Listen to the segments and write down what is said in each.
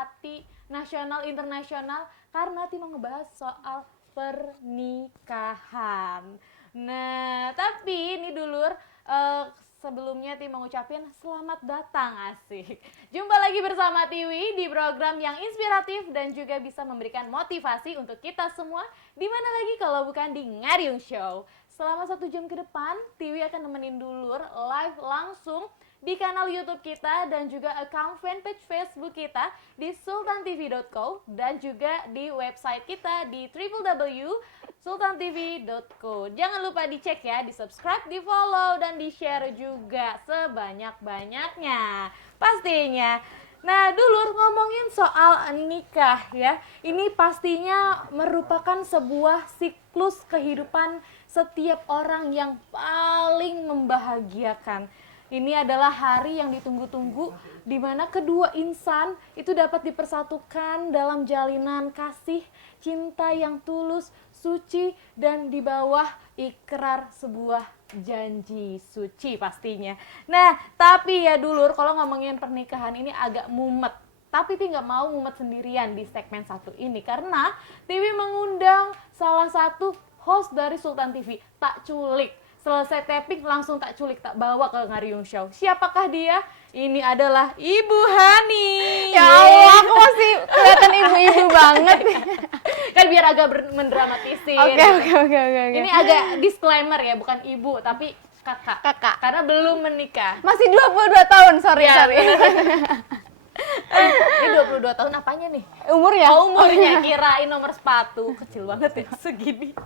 hati nasional internasional karena Ti mau ngebahas soal pernikahan. Nah, tapi ini dulur sebelumnya Ti mau ngucapin selamat datang, asik. Jumpa lagi bersama Tiwi di program yang inspiratif dan juga bisa memberikan motivasi untuk kita semua. Di mana lagi kalau bukan di Ngariung Show. Selama 1 jam ke depan, Tiwi akan nemenin dulur live langsung di kanal YouTube kita dan juga account fanpage Facebook kita di sultantv.co dan juga di website kita di www.sultantv.co. Jangan lupa dicek ya, di subscribe, di follow, dan di share juga sebanyak-banyaknya pastinya. Nah, dulur ngomongin soal nikah ya, ini pastinya merupakan sebuah siklus kehidupan setiap orang yang paling membahagiakan. Ini adalah hari yang ditunggu-tunggu di mana kedua insan itu dapat dipersatukan dalam jalinan kasih, cinta yang tulus, suci, dan di bawah ikrar sebuah janji suci pastinya. Nah, tapi ya dulur, kalau ngomongin pernikahan ini agak mumet. Tapi Ti nggak mau mumet sendirian di segmen 1 ini karena Tiwi mengundang salah satu host dari Sultan TV, Tak Culik. Selesai tapping langsung tak culik, tak bawa ke Ngariung Show. Siapakah dia? Ini adalah Ibu Hani. Ya Allah, aku masih kelihatan ibu-ibu banget. Kan biar agak mendramatisir. Oke. Ini agak disclaimer ya, bukan ibu tapi kakak. Karena belum menikah. Masih 22 tahun, sorry. Ini 22 tahun apanya nih? Umur ya? Oh, umurnya kirain nomor sepatu. Kecil banget ya, segini.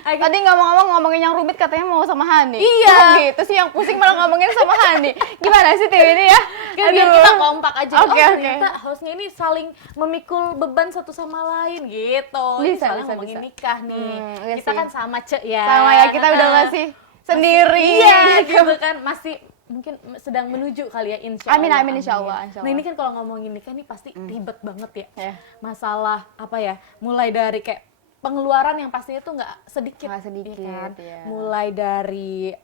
Tadi ngomongin yang rumit katanya mau sama Hani. Iya. Oh, gitu sih, yang pusing malah ngomongin sama Hani. Gimana sih Tiwi ini ya? Kan biar kita kompak aja. Oke. Ternyata hostnya ini saling memikul beban satu sama lain gitu. Bisa, Soalnya ngomongin nikah nih. Iya Kita sih. kan sama ya. Sama ya, kita udah ngasih sendiri. Iya gitu kan, masih mungkin sedang menuju kali ya, insya Allah. Amin, insya Allah. Nah ini kan kalau ngomongin nikah nih pasti ribet banget ya. Yeah. Masalah apa ya, mulai dari kayak pengeluaran yang pastinya tuh nggak sedikit, ya kan? ya. Mulai dari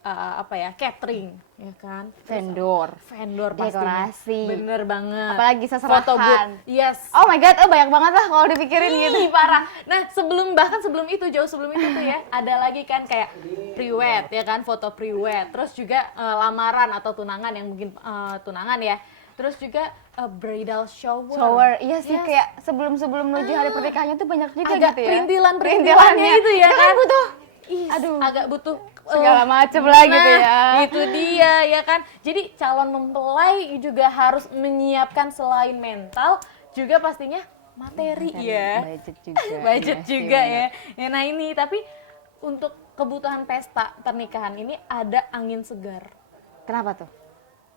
catering, ya kan? Vendor pastinya. dekorasi. Bener banget. Apalagi seserahan. Foto booth. Yes. Oh my god, banyak banget lah kalau dipikirin gitu. Parah. Nah, bahkan sebelum itu, jauh sebelum itu tuh ya, ada lagi kan kayak pre-wed ya kan, foto pre-wed. Terus juga lamaran atau tunangan yang mungkin tunangan ya. Terus juga bridal shower. Iya sih, kayak sebelum menuju hari pernikahannya tuh banyak juga agak gitu ya. perintilannya itu ya kan. Agak butuh segala macem lah gitu ya. Itu dia ya kan. Jadi calon mempelai juga harus menyiapkan selain mental juga pastinya materi ya. Budget juga ya. Nah ini tapi untuk kebutuhan pesta pernikahan ini ada angin segar. Kenapa tuh?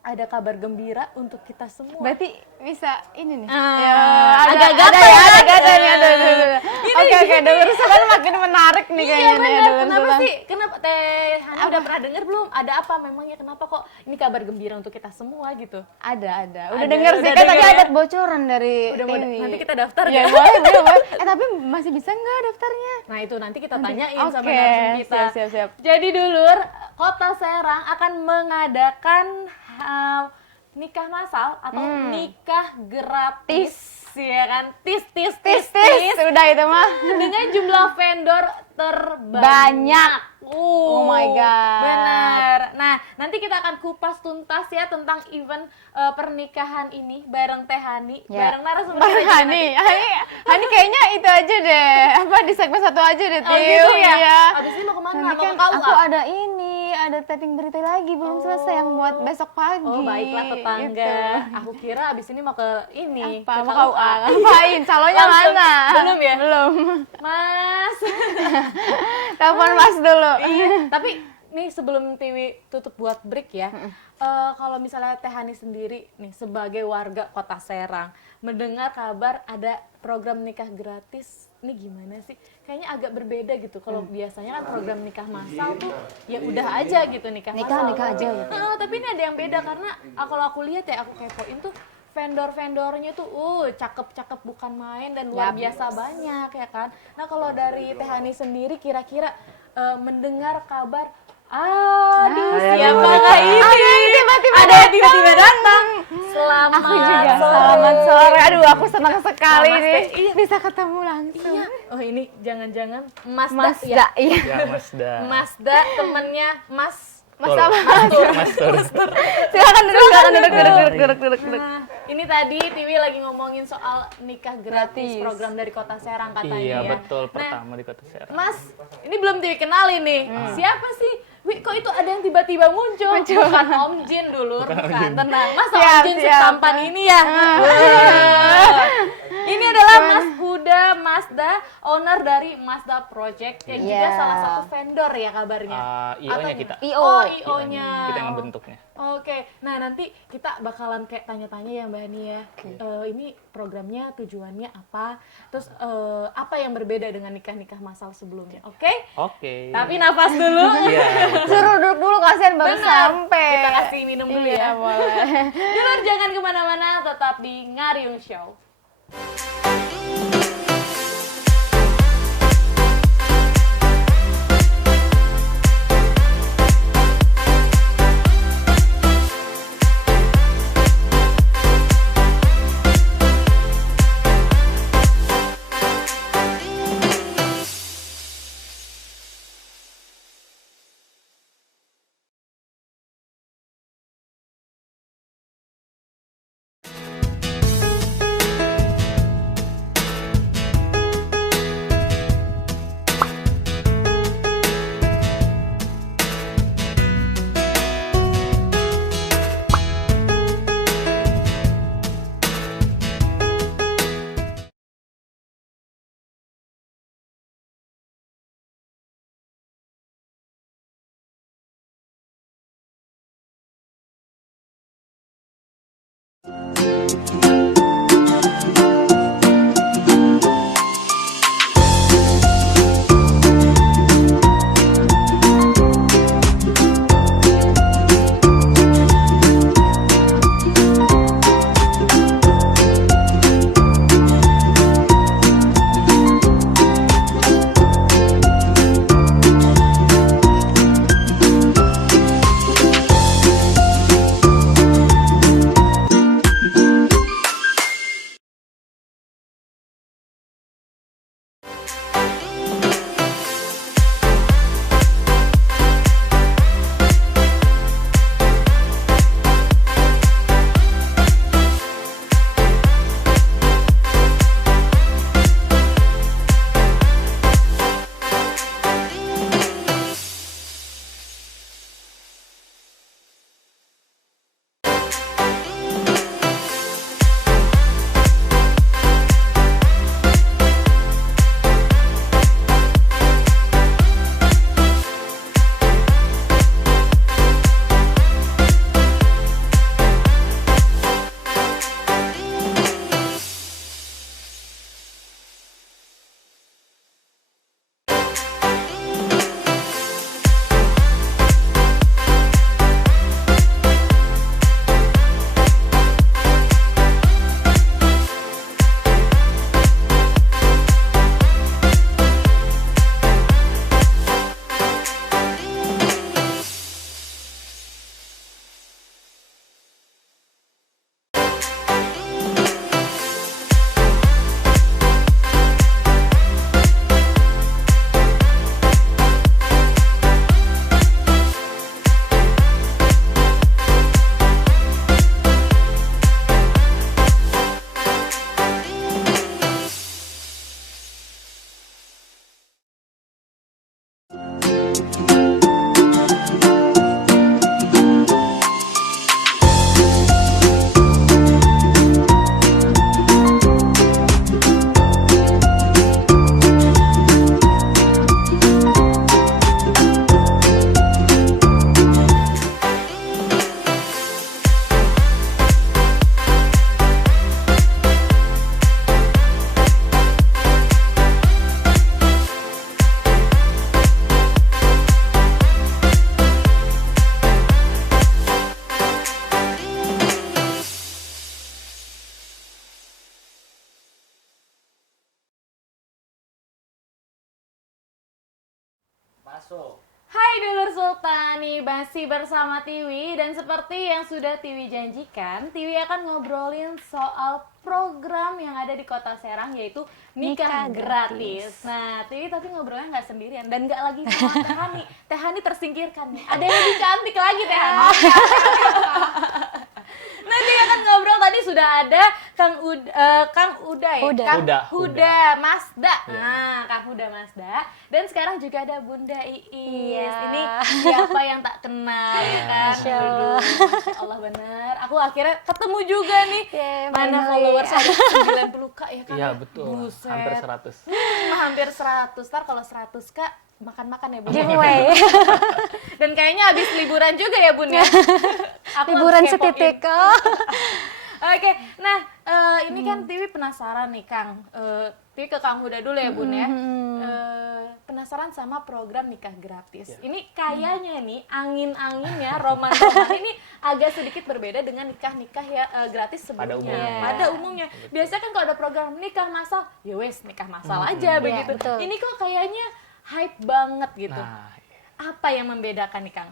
Ada kabar gembira untuk kita semua. Berarti bisa ini nih. Agak gatel ya. Oke, denger sekarang makin menarik nih kayaknya. Iya benar. Kenapa sih? Kenapa Teh Hani udah pernah denger belum? Ada apa memangnya, kenapa kok ini kabar gembira untuk kita semua gitu? Ada. Udah denger sih, kan tadi ada bocoran dari Tiwi. Nanti kita daftar ya. Boleh. Tapi masih bisa nggak daftarnya? Nah itu nanti kita tanyain sama narasumber kita. Siap. Jadi dulur, Kota Serang akan mengadakan nikah massal atau nikah gratis, ya kan? Tis. Udah itu mah. Dengan jumlah vendor terbanyak. Oh my god. Benar. Nah, nanti kita akan kupas tuntas ya tentang event pernikahan ini bareng Teh Hani, bareng narasumber Hani kayaknya itu aja deh. Di segmen 1 aja deh, Tiwi. Gitu ya. Iya. Abis ini mau kemana? Nanti kan aku ada tapping berita lagi belum selesai yang buat besok pagi. Oh baiklah tetangga. Gitu. Aku kira abis ini mau ke ini. Apa? Ke Mau KUA. Ngapain? Calonnya mana? Belum ya? Belum. Mas. Telepon Mas dulu. Iya. Tapi nih sebelum Tiwi tutup buat break ya. Kalau misalnya Teh Hani sendiri nih sebagai warga Kota Serang mendengar kabar ada program nikah gratis, ini gimana sih? Kayaknya agak berbeda gitu. Kalau biasanya kan program nikah massal tuh ya udah aja gitu nikah massal. Nikah aja gitu. Tapi ini ada yang beda karena kalau aku lihat ya, aku kepoin tuh vendor-vendornya tuh cakep-cakep bukan main dan luar biasa banyak ya kan. Nah kalau dari Teh Hani sendiri kira-kira mendengar kabar siapakah ini? Ada yang tiba-tiba datang. Selamat Aku juga sore. selamat sore. Aduh, aku senang sekali Namaste. nih Iya. bisa ketemu langsung. Iya. Oh ini jangan-jangan Mazda, Mazda, ya? iya. Ya, Mazda. Mazda temennya Mas. Mas Betul. apa? Master. Silakan duduk. Nah, ini tadi Tiwi lagi ngomongin soal nikah gratis, Gratis. program dari Kota Serang katanya Iya, ya. betul. Nah, Pertama di Kota Serang. Mas, ini belum Tiwi kenalin nih. Siapa sih? Wih, kok itu ada yang tiba-tiba muncul? Bukan Om Jin dulu, bukan. Tenang, Mas Om Siap, Jin siap. setampan ini ya. Wah. Ini adalah Mas Huda Mazda, owner dari Mazda Project yang juga Iya. salah satu vendor ya kabarnya. IO-nya Atau kita. IO. Oh, IO-nya. Kita yang ngebentuknya. Oke, nah nanti kita bakalan kayak tanya-tanya ya Mbak Hani ya. Ini programnya tujuannya apa? Terus apa yang berbeda dengan nikah-nikah masal sebelumnya? Oke? Oke. Tapi nafas dulu. Iya. Suruh duduk dulu, kasihan baru Benar. sampai. Kita kasih minum dulu Iya, ya. boleh. Dulur jangan kemana-mana, tetap di Ngariung Show. Hai Dulur Sultani, masih bersama Tiwi dan seperti yang sudah Tiwi janjikan, Tiwi akan ngobrolin soal program yang ada di Kota Serang yaitu nikah gratis. Nah, Tiwi tapi ngobrolnya nggak sendirian dan nggak lagi sama Teh Hani. Teh Hani tersingkirkan nih. Ada yang lebih cantik lagi Teh Hani. Nanti akan ngobrol, tadi sudah ada Kang Uday, Kang Huda Masda. Nah, Kang Huda Masda. Dan sekarang juga ada Bunda Iis. Iya. Ini siapa yang tak kenal ya kan? Masya Allah. Masya Allah bener. Aku akhirnya ketemu juga nih. Mana finally. followers ada 90k ya kan? Iya betul, Buset. hampir 100. Hampir 100. Ntar kalau 100k makan-makan ya Bun. Giveaway. Dan kayaknya habis liburan juga ya Bun ya. Aku Liburan habis kepoin. setitik. Oke, nah ini kan Tiwi penasaran nih Kang. Tiwi ke Kang Huda dulu ya Bun ya. Penasaran sama program nikah gratis. Ini kayaknya nih angin-anginnya roman-roman ini agak sedikit berbeda dengan nikah-nikah ya gratis sebelumnya. Pada umumnya. Pada umumnya. Biasanya kan kalau ada program nikah massal, ya wes nikah massal aja begitu. betul. Ini kok kayaknya hype banget gitu. Nah, Apa yang membedakan nih Kang?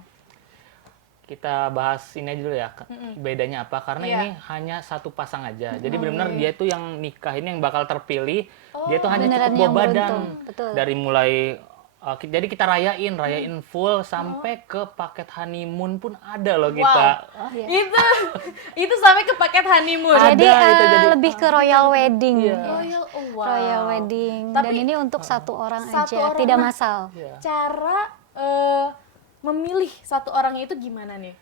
kita bahas ini aja dulu ya, bedanya apa? Karena Iya. ini hanya satu pasang aja. Jadi benar-benar dia tuh yang nikah ini yang bakal terpilih, dia tuh hanya beneran cukup yang bawa badan. beruntung, betul. Dari mulai jadi kita rayain full sampai ke paket honeymoon pun ada loh kita. Wow. Itu sampai ke paket honeymoon. Jadi, itu jadi- lebih ke royal wedding. Royal, oh, wow. Royal wedding. Tapi Dan ini untuk satu orang satu aja, orang, tidak nah, massal. Iya. Cara memilih satu orangnya itu gimana nih?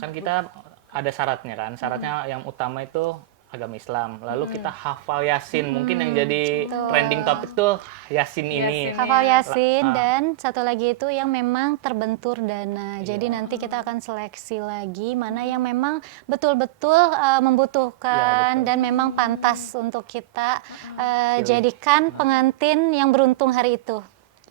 Kan kita ada syaratnya kan. Syaratnya yang utama itu agama Islam. Lalu kita hafal Yasin. Mungkin yang jadi trending topik tuh Yasin ini. Yasin. Hafal Yasin Ah. dan satu lagi itu yang memang terbentur dana. Jadi nanti kita akan seleksi lagi mana yang memang betul-betul membutuhkan betul. dan memang pantas untuk kita jadikan pengantin yang beruntung hari itu.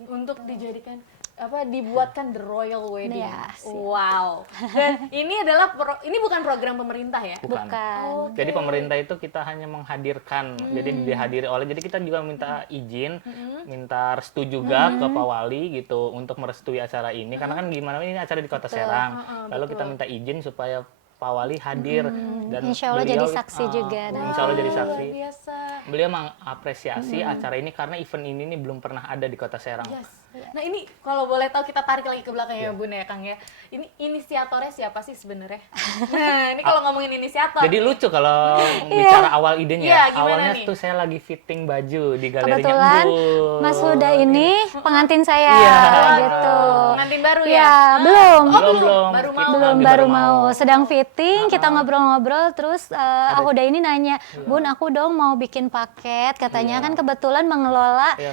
Untuk dijadikan dibuatkan the royal wedding. Yes, iya. Wow. Dan ini adalah ini bukan program pemerintah ya? Bukan. Bukan. Jadi pemerintah itu kita hanya menghadirkan, jadi dihadiri oleh, jadi kita juga minta izin, minta restu juga ke Pak Wali gitu untuk merestui acara ini, karena kan gimana ini acara di Kota Serang, lalu kita minta izin supaya Pak Wali hadir dan Insya Allah beliau, jadi saksi juga nanti. Insya Allah jadi saksi. Luar biasa. Beliau mengapresiasi acara ini karena event ini pun pernah ada di Kota Serang. Yes. Nah ini kalau boleh tahu kita tarik lagi ke belakang ya Bun ya Kang ya. Ini inisiatornya siapa sih sebenarnya? Nah ini kalau ngomongin inisiator. Jadi lucu kalau bicara awal idenya. Iya, gimana Awalnya nih? tuh saya lagi fitting baju di galerinya Kebetulan Embul. Mas Huda ini pengantin saya Iya. gitu. Pengantin baru ya? Ya, belum. Belum. Baru Kita mau. Belum, lagi baru mau. Sedang fitting, kita ngobrol-ngobrol, terus Huda ini nanya, Bun, aku dong mau bikin paket, katanya kan kebetulan mengelola Iya,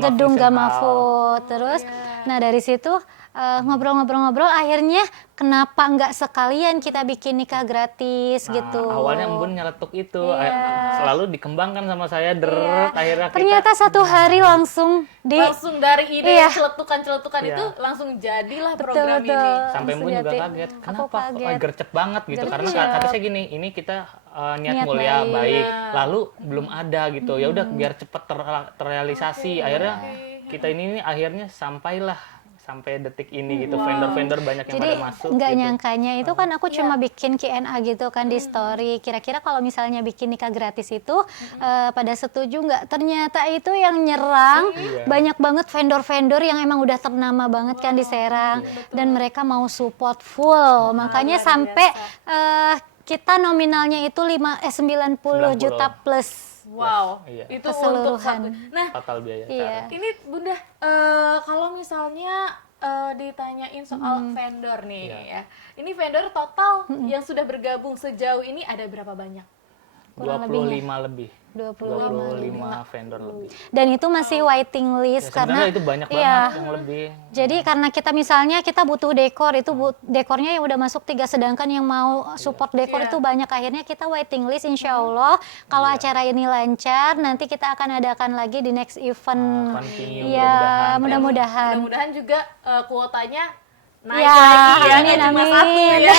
gedung Gamma Gamma Vision Food. Terus, nah dari situ ngobrol-ngobrol-ngobrol, akhirnya kenapa nggak sekalian kita bikin nikah gratis Nah, gitu. awalnya Embun nyeletuk itu, selalu dikembangkan sama saya, akhirnya Ternyata satu hari langsung Langsung dari ide Iya. celetukan-celetukan Iya. itu langsung jadilah Betul, program betul. ini. sampai langsung Embun juga jadi. kaget. Aku Kenapa? Kok kaget. gercep banget gitu? Karena Gercep. kata saya gini, ini kita niat Niat mulia, baik. baik. Lalu belum ada gitu. Ya udah biar cepet terrealisasi. Akhirnya kita ini akhirnya sampai detik ini gitu. Vendor-vendor banyak yang Jadi pada masuk. nggak gitu. nyangkanya itu kan aku cuma bikin Q&A gitu kan di story. Kira-kira kalau misalnya bikin nikah gratis itu pada setuju nggak? Ternyata itu yang nyerang banyak banget vendor-vendor yang emang udah ternama banget kan di Serang dan mereka mau support full. Makanya luar sampai kita nominalnya itu 90 juta plus. Wow, Iya. itu untuk Keseluruhan. Nah, Total biaya. Iya. ini Bunda, kalau misalnya ditanyain soal vendor nih ya, ini vendor total yang sudah bergabung sejauh ini ada berapa banyak? 25 lebih. 25. 25 vendor lebih. Dan itu masih waiting Ya, list karena sebenarnya itu banyak iya. banget yang lebih. Jadi karena kita misalnya kita butuh dekor itu dekornya yang udah masuk 3, sedangkan yang mau support dekor Iya. itu banyak, akhirnya kita waiting list. Insya Allah kalau acara ini lancar nanti kita akan adakan lagi di next event. Continue, Iya, mudah-mudahan. mudah-mudahan. Mudah-mudahan juga kuotanya naik Ya, lagi ya, amin, nggak cuma amin. satu ya.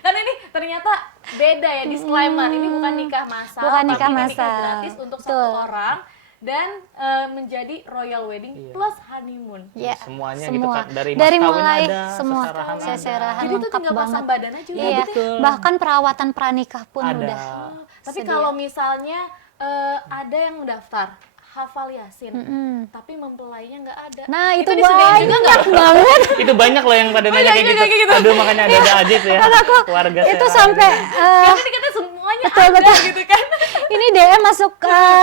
Kan ini ternyata beda ya, disclaimer, ini bukan nikah massal, Bukan tapi nikah ini massal. nikah gratis untuk satu Betul. orang dan menjadi royal wedding plus honeymoon. Ya, Semuanya gitu semua. kan, dari Dari mas kawin mulai ada, semua seserahan ada. seserahan Jadi itu lengkap tinggal pasang banget. badan aja udah Iya, gitu ya? bahkan perawatan pranikah pun Ada. udah. Tapi Sedia. kalau misalnya ada yang mendaftar hafal Yasin, tapi mempelainya nggak ada. Nah, itu disediain juga nggak? banyak banget. Itu banyak loh yang pada nanya kayak gitu. Aduh, makanya ada Ajit ya. Warga Itu Serang sampai Kan tadi katanya semuanya betul, ada betul. gitu kan. ini DM masuk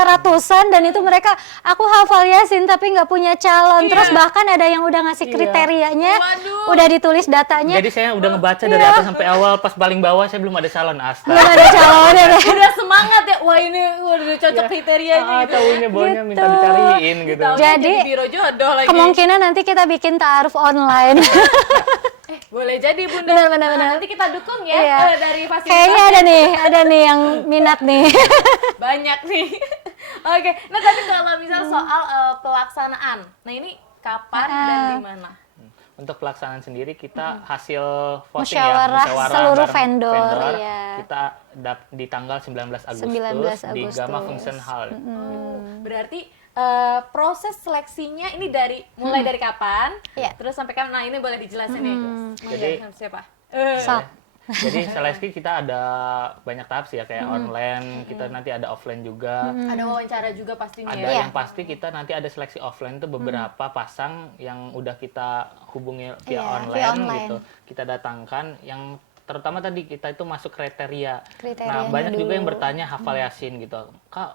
ratusan dan itu mereka aku hafal Yasin tapi nggak punya calon. Iya. Terus bahkan ada yang udah ngasih kriterianya, Waduh. udah ditulis datanya. Jadi saya udah ngebaca dari atas sampai awal, pas paling bawah saya belum ada calon. Belum Astaga. ada calon ya. Udah semangat ya, wah ini udah cocok kriterianya gitu. Tahunya baunya minta Gitu. dicariin gitu. Taunya Jadi, biro jodoh lagi. Kemungkinan nanti kita bikin ta'aruf online. Boleh jadi Bunda. Benar. Nanti kita dukung ya Iya. dari fasilitas. Kayaknya ada nih yang minat nih. Banyak nih. Oke, nah tapi kalau misal soal pelaksanaan, nah ini kapan dan di mana? Untuk pelaksanaan sendiri kita hasil voting Musyawarah seluruh bareng vendor, iya. Kita di tanggal 19 Agustus, 19 di Gama Agustus. Function Hall. Berarti proses seleksinya ini mulai dari kapan? Iya. Terus sampai kapan? Nah, ini boleh dijelasin ya. Jadi- Siapa? Sok. Jadi seleksi kita ada banyak tahap sih ya, kayak online, kita nanti ada offline juga. Ada wawancara juga pastinya Ada ya. yang pasti kita nanti ada seleksi offline tuh beberapa pasang yang udah kita hubungi via Iya, online, via online. gitu. Kita datangkan yang terutama tadi kita itu masuk kriteria. Nah, Kriterianya banyak juga yang dulu. bertanya hafal Yasin gitu. Kak,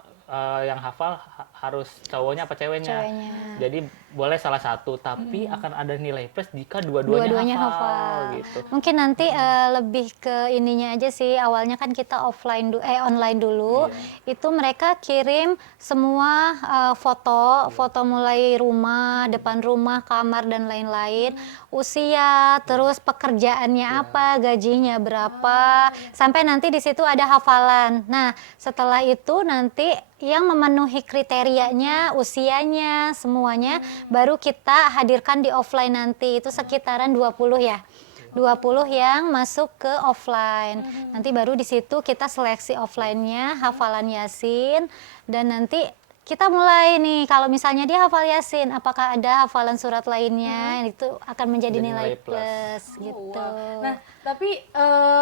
yang hafal harus cowoknya apa ceweknya? Ceweknya. Jadi boleh salah satu, tapi akan ada nilai plus jika dua-duanya hafal gitu. Mungkin nanti lebih ke ininya aja sih. Awalnya kan kita online dulu. Itu mereka kirim semua foto mulai rumah, depan rumah, kamar dan lain-lain. Usia, terus pekerjaannya apa, gajinya berapa, sampai nanti di situ ada hafalan. Nah, setelah itu nanti yang memenuhi kriterianya, usianya, semuanya baru kita hadirkan di offline nanti. Itu sekitaran 20 ya. 20 yang masuk ke offline. Nanti baru di situ kita seleksi offline-nya, hafalan Yasin, dan nanti kita mulai nih, kalau misalnya dia hafal Yasin, apakah ada hafalan surat lainnya, itu akan menjadi Jadi nilai nilai plus. plus gitu. Wow. Nah, tapi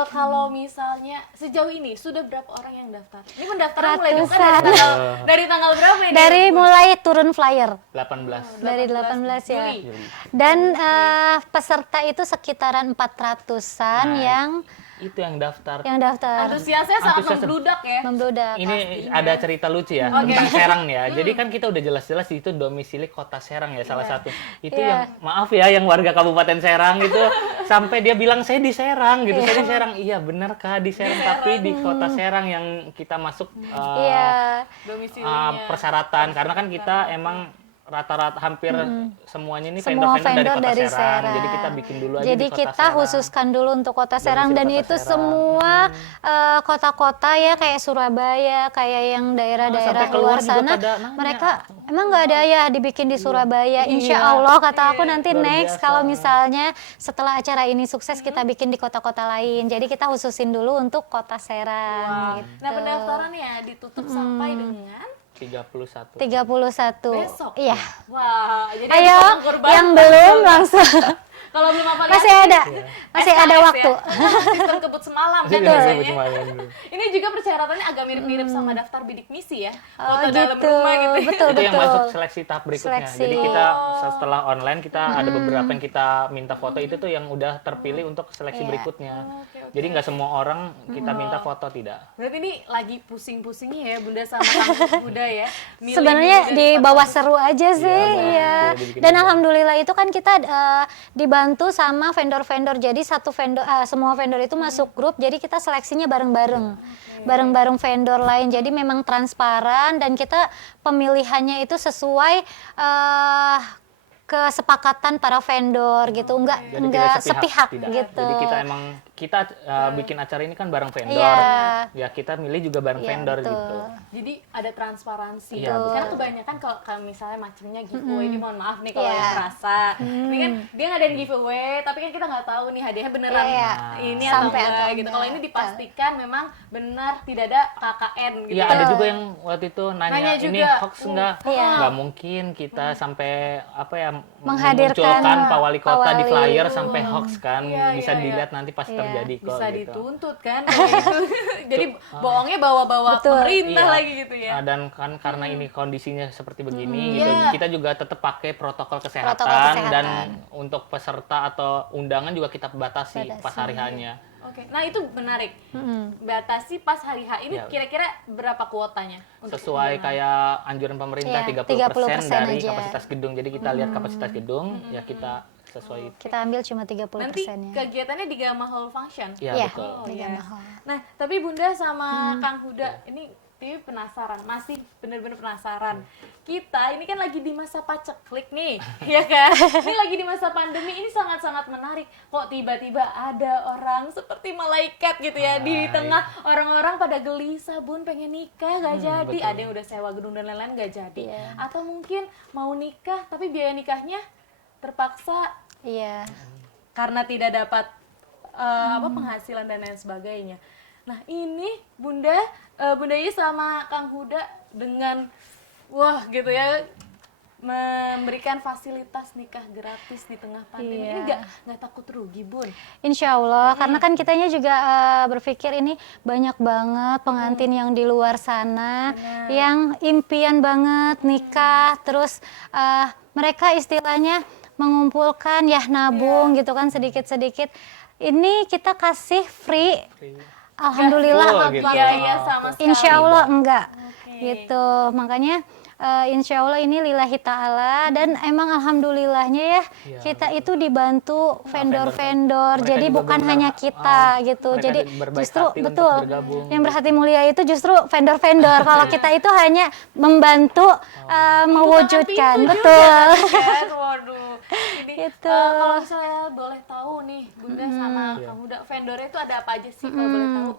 kalau misalnya sejauh ini sudah berapa orang yang daftar? Ini pendaftaran mulai dibuka dari tanggal berapa ini? Dari mulai turun flyer 18 dari 18 ya. Juli. Dan peserta itu sekitaran 400-an Nah, itu yang daftar. Antusiasnya sangat Antusias. membludak ya. membludak. Ini ada cerita lucu ya tentang Serang nih ya. Jadi kan kita udah jelas-jelas itu domisili kota Serang ya salah satu. Itu yang maaf ya yang warga Kabupaten Serang itu sampai dia bilang saya di Serang gitu. Saya di Serang. Iya benar Kak di Serang tapi di kota Serang yang kita masuk Iya. Domisilinya. persyaratan karena kan kita emang rata-rata hampir semuanya ini Semua vendor-vendor vendor dari dari kota Serang. Serang. Jadi kita bikin dulu aja Jadi di kota kita Serang. khususkan dulu untuk kota Serang dan Domisili itu kota Serang. semua kota-kota ya kayak Surabaya, kayak yang daerah-daerah sampai keluar luar juga sana, pada nanya. mereka emang nggak ada ya dibikin di Surabaya. Insya Allah kata aku nanti luar next biasa. kalau misalnya setelah acara ini sukses kita bikin di kota-kota lain. Jadi kita khususin dulu untuk kota Serang. Gitu. Nah, pendaftaran ya ditutup sampai dengan 31. 31. besok. Iya. Wah, jadi Ayo ada potong kurban. yang belum langsung. Kalau belum apa Masih ada. Masih ada SKS waktu. Ya. Sistem kebut semalam kan Jadi biasanya. cuma yang- Ini juga persyaratannya agak mirip-mirip sama daftar bidik misi ya. Oh, Foto dalam gitu. rumah gitu. Betul, itu yang betul. masuk seleksi tahap berikutnya. Seleksi. Jadi kita setelah online kita ada beberapa yang kita minta foto itu tuh yang udah terpilih untuk seleksi Iya. berikutnya. Oke. Jadi nggak semua orang kita minta foto tidak. Berarti ini lagi pusing-pusingnya ya Bunda sama Kang Bunda ya. Milih-milih Sebenarnya dari di foto. bawah seru aja sih, Iya, iya. dibikin Dan juga. alhamdulillah itu kan kita dibantu sama vendor-vendor. Jadi satu vendor, semua vendor itu masuk grup. Jadi kita seleksinya bareng-bareng, bareng-bareng vendor lain. Jadi memang transparan dan kita pemilihannya itu sesuai kesepakatan para vendor gitu, Jadi enggak tidak sepihak tidak. gitu. Jadi kita bikin acara ini kan bareng vendor. Iya. Ya kita milih juga bareng Iya, vendor betul. gitu. Jadi ada transparansi. Iya, betul. Karena kebanyakan kalau misalnya macamnya giveaway ini mohon maaf nih kalau Iya. yang merasa. Ini kan dia ngadain giveaway tapi kan kita nggak tahu nih hadiahnya beneran Iya, ini sampai atau enggak atau gitu. enggak. Kalau ini dipastikan memang benar tidak ada KKN gitu. Iya, ada juga yang waktu itu nanya Nanya ini juga. hoax enggak? Iya. Nggak mungkin kita sampai apa ya Menghadirkan memunculkan Pak Wali Kota di Pak Wali. flyer sampai hoax kan. Iya, Bisa iya, iya. dilihat nanti pas Iya. terjadi kok Bisa gitu. dituntut kan kayak gitu. Jadi bohongnya bawa-bawa Betul. pemerintah Iya. lagi gitu ya. Dan kan karena ini kondisinya seperti begini gitu, Iya. kita juga tetap pakai protokol kesehatan, Protokol kesehatan. dan untuk peserta atau undangan juga kita batasi pas hari hanya. Oke, nah itu menarik. Batasi pas hari H ini Iya. kira-kira berapa kuotanya? Untuk Sesuai undangan? kayak anjuran pemerintah Iya, 30% dari aja. kapasitas gedung. Jadi kita lihat kapasitas gedung, ya kita sesuai itu. Kita ambil cuma 30% Nanti ya. kegiatannya di Gama Hall Function. Iya, Iya. betul. Oh, Di iya. Gama Hall. Nah, tapi Bunda sama Kang Huda ini Tiwi penasaran, masih bener-bener penasaran. Kita ini kan lagi di masa paceklik nih, ya kan? Ini lagi di masa pandemi, ini sangat-sangat menarik. Kok tiba-tiba ada orang seperti malaikat gitu ya, di tengah orang-orang pada gelisah, Bun pengen nikah gak jadi. betul. Ada yang udah sewa gedung dan lain-lain gak jadi. Iya. Atau mungkin mau nikah, tapi biaya nikahnya terpaksa Iya. karena tidak dapat penghasilan dan lain sebagainya. Nah ini Bunda Is sama Kang Huda dengan wah gitu ya memberikan fasilitas nikah gratis di tengah pandemi. Iya. Ini nggak takut rugi, Bun? Insya Allah, karena kan kitanya juga berpikir ini banyak banget pengantin yang di luar sana yang impian banget nikah, terus mereka istilahnya mengumpulkan ya nabung gitu kan sedikit-sedikit. Ini kita kasih free. Alhamdulillah, Gitu. Biaya sama sekali. Insya Allah enggak. Oke. Gitu, makanya insya Allah ini lillahi ta'ala, dan emang alhamdulillahnya ya Iya, kita itu dibantu vendor-vendor, Mereka jadi juga bukan benar- hanya kita gitu, mereka jadi berbaik justru hati untuk betul bergabung. yang berhati mulia itu justru vendor-vendor. Kalau kita itu hanya membantu mewujudkan, Pintu betul. juga, kan? Waduh. Ini Gitu. kalau misalnya boleh tahu nih, Bunda sama Kang Huda, vendornya itu ada apa aja sih kalau boleh tahu?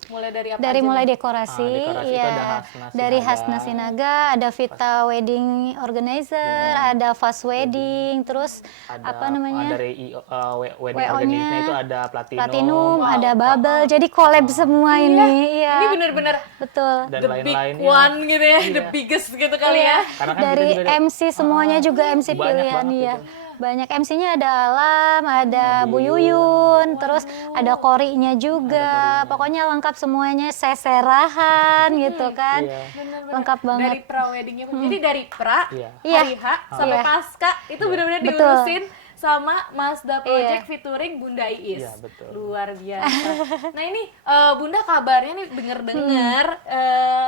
Mulai dari apa Dari aja mulai nih? dekorasi, dekorasi itu ya, ada Hasna dari Sinaga. Hasna Sinaga, ada Vita Wedding Organizer, ada Fast Wedding, terus apa namanya? Dari wedding WO-nya, organizer itu ada Platinum, Platinum, ada Bubble, jadi collab semua ini, iya. Ini bener-bener Betul. dan the big lain-lainnya. one gitu ya, Iya. the biggest gitu kali ya. Karena kan Dari kita juga MC semuanya juga MC banyak pilihan banget ya. itu. Banyak MC-nya, ada Alam, ada Bu Yuyun, terus ada Korinya juga. Pokoknya lengkap semuanya, seserahan gitu kan. Iya. Bener-bener. Lengkap banget. Dari pra-weddingnya pun. Jadi dari pra, Iya. hari H, sampai Iya. pasca, itu benar-benar Betul. diurusin sama Mazda Project Iya. featuring Bunda Iis. Iya, betul. Luar biasa. Nah ini Bunda kabarnya nih denger-denger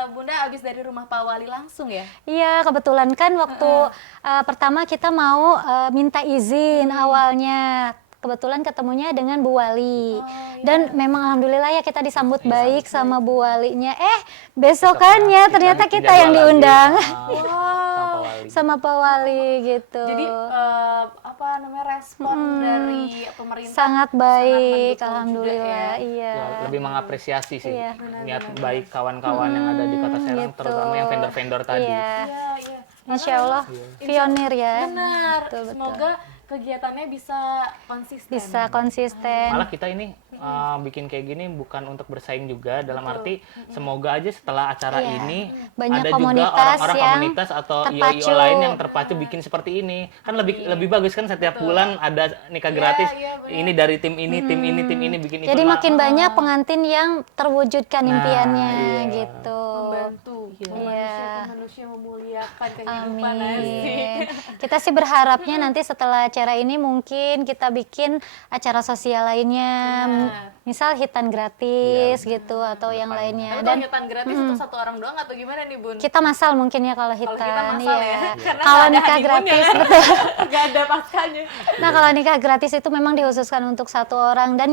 Bunda abis dari rumah Pak Wali langsung ya? Iya, kebetulan kan waktu pertama kita mau minta izin awalnya. Kebetulan ketemunya dengan Bu Wali. Dan memang alhamdulillah ya kita disambut baik sama Bu Walinya. Besokannya ternyata kita yang diundang sama Pak Wali gitu. Jadi apa namanya respon dari pemerintah Sangat baik, mendukung alhamdulillah. juga Iya. Ya, lebih mengapresiasi sih Iya. niat baik kawan-kawan yang ada di Kota Serang, gitu. terutama yang vendor-vendor tadi. Iya. Iya, iya. Insya Allah pionir ya. Benar. Betul, betul. Semoga kegiatannya bisa konsisten. Bisa konsisten. Malah kita ini bikin kayak gini bukan untuk bersaing juga, dalam arti semoga aja setelah acara Iya. ini Banyak ada juga komunitas orang-orang yang komunitas atau terpacu. IO lain yang terpacu bikin seperti ini. Kan lebih bagus kan setiap bulan ada nikah gratis. iya, benar. Ini dari tim ini, tim ini bikin Jadi event makin banyak pengantin yang terwujudkan impiannya iya. gitu. Membantu manusia memuliakan kehidupan asik. Amin. Kita sih berharapnya nanti setelah acara ini mungkin kita bikin acara sosial lainnya, misal hitan gratis gitu atau yang lainnya. Tapi Dan kalau hitan gratis itu satu orang doang atau gimana nih Bun? kita masal mungkin ya kalau Kalau kita hitan, masal iya. ya. Karena Kalau nggak ada nikah honeymoon-nya gratis, kan? betul. Nggak ada paskanya. Nah kalau nikah gratis itu memang dikhususkan untuk satu orang, dan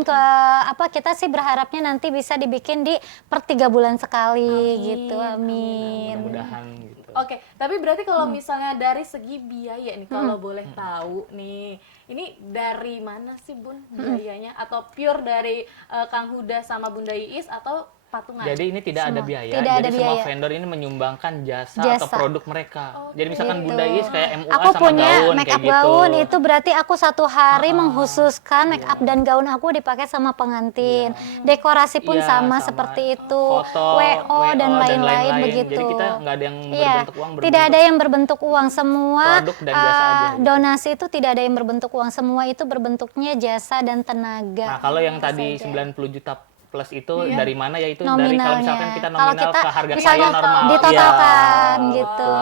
kita sih berharapnya nanti bisa dibikin per 3 bulan sekali gitu, amin. mudah-mudahan gitu. Oke, tapi berarti kalau misalnya dari segi biaya nih, kalau boleh tahu nih, ini dari mana sih Bun biayanya? Atau pure dari Kang Huda sama Bunda Iis atau patungan? Jadi ini tidak ada Semua. biaya. Tidak Jadi ada semua biaya. vendor ini menyumbangkan jasa atau Jasa. produk mereka. Jadi misalkan Gitu. Bunda Iis kayak MUA Aku sama punya gaun make kayak up gitu. gaun itu berarti aku satu hari menghususkan make up dan gaun aku dipakai sama pengantin. Dekorasi pun Iya, sama seperti itu. Foto, WO dan lain-lain begitu. Jadi kita nggak ada yang Iya, berbentuk uang. tidak ada yang berbentuk uang. Semua Produk dan jasa aja gitu. donasi itu tidak ada yang berbentuk uang. Semua itu berbentuknya jasa dan tenaga. Nah, kalau yang tadi saja. 90 juta plus itu dari mana ya? Itu dari Nominalnya. kalau misalkan kita Kalau nominal kita ke harga misalnya klien normal. ditotalkan Iya. gitu.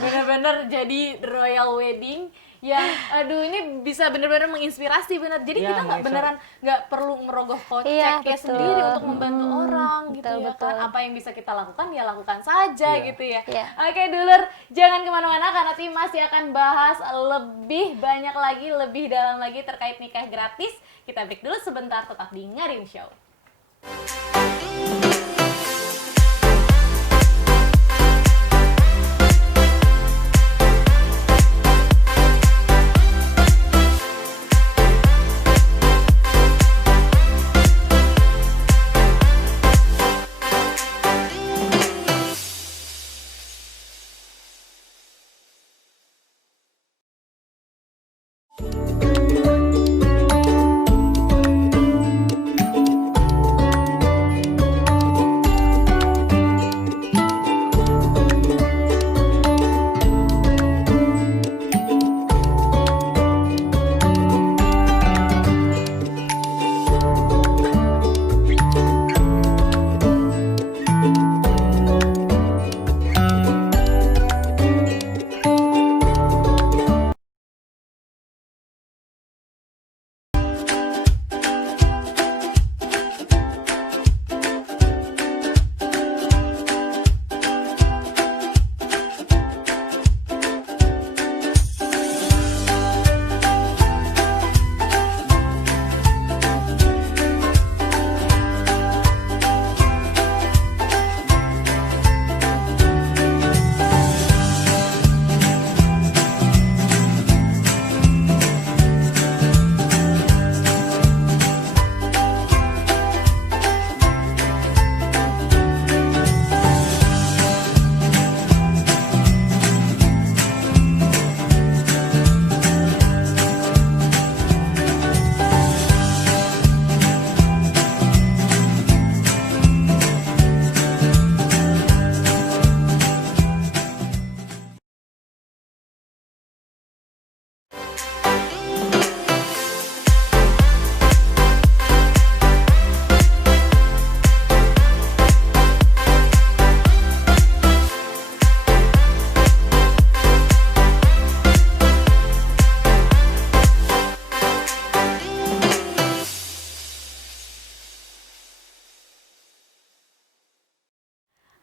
Bener-bener jadi royal wedding yang aduh ini bisa bener-bener menginspirasi bener. Jadi Iya, kita nggak beneran nggak perlu merogoh kocek Iya, ya betul. sendiri untuk membantu orang gitu betul, ya betul. kan. Apa yang bisa kita lakukan ya lakukan saja gitu ya. Iya. Oke dulur, jangan kemana-mana karena nanti masih akan bahas lebih banyak lagi, lebih dalam lagi terkait nikah gratis. Kita break dulu sebentar, tetap di Ngarim Show.